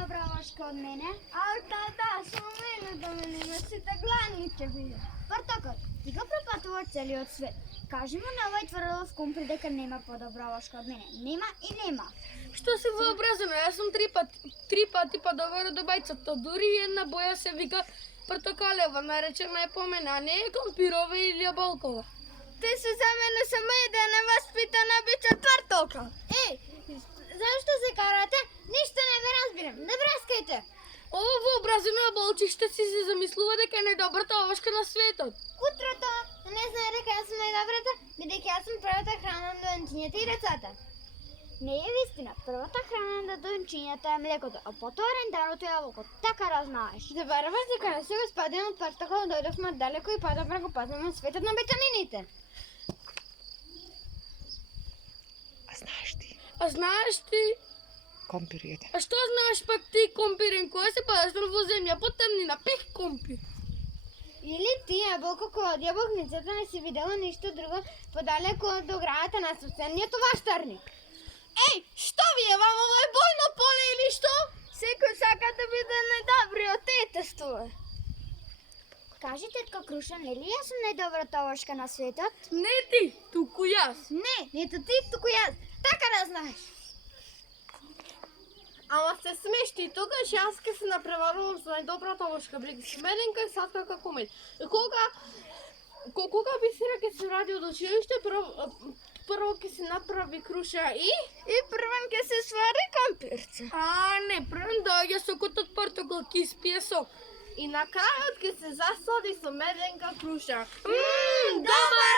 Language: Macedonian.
подобравашка од мене? Да, само мене да ме нема, сите гладни ќе бидат. Партокот, ти го пропатува целиот свет. Кажи му на овој тврдов компир дека нема подобравашка од мене. Нема и нема. Што се вообразено? Јас сум три пати подобар од обајцата. Дури една боја се вика портокалева, наречена е по мене, а не е компирова или јаболкова. Ти си за мене само еден неваспитана бича твртока. Зашто се карате? Ништо не ме разбирам. Не брескајте. Ова вообразено јаболчиште си се замислува дека е најдобрата овошка на светот. Утрото не знае дека јас сум најдобрата, бидејќи јас сум првата храна на дојнчињата и децата. Не е вистина, првата храна на дојнчињата е млекото, а потоа ренданото е јаболко. Така да знаеш. Забараваш дека не си господин од партокол дојдовме далеко и подобро го пазиме светот на витамините. А знаеш ти? Компир једе. А што знаеш пак ти, компирен, која се падаш во земја, по темнина, пих компир. Или ти, јаболко, кој од јаболкницата не си видела ништо друго подалеку од оградата на соседниот ваштарник. Што ви е вам, ово е бојно поле или што? Секој сака да биде најдобриот, тестува. Кажи, тетко Круша, нели јас сум најдобрата овошка на светот? Не ти, туку јас. Не, ниту ти, туку јас. Така да знаеш. Ама се смешти, тогаш јас ке се напреварувам за најдобрата овошка, бреги смеденка и сладка како мен. И кога би си ке се ради од училиште, прво ке се направи круша и првен ке се свари компирце. Не, првен доаѓа сокот од портокол, ки испие сок. И на крајот ке се заслади со меденка круша. Добар!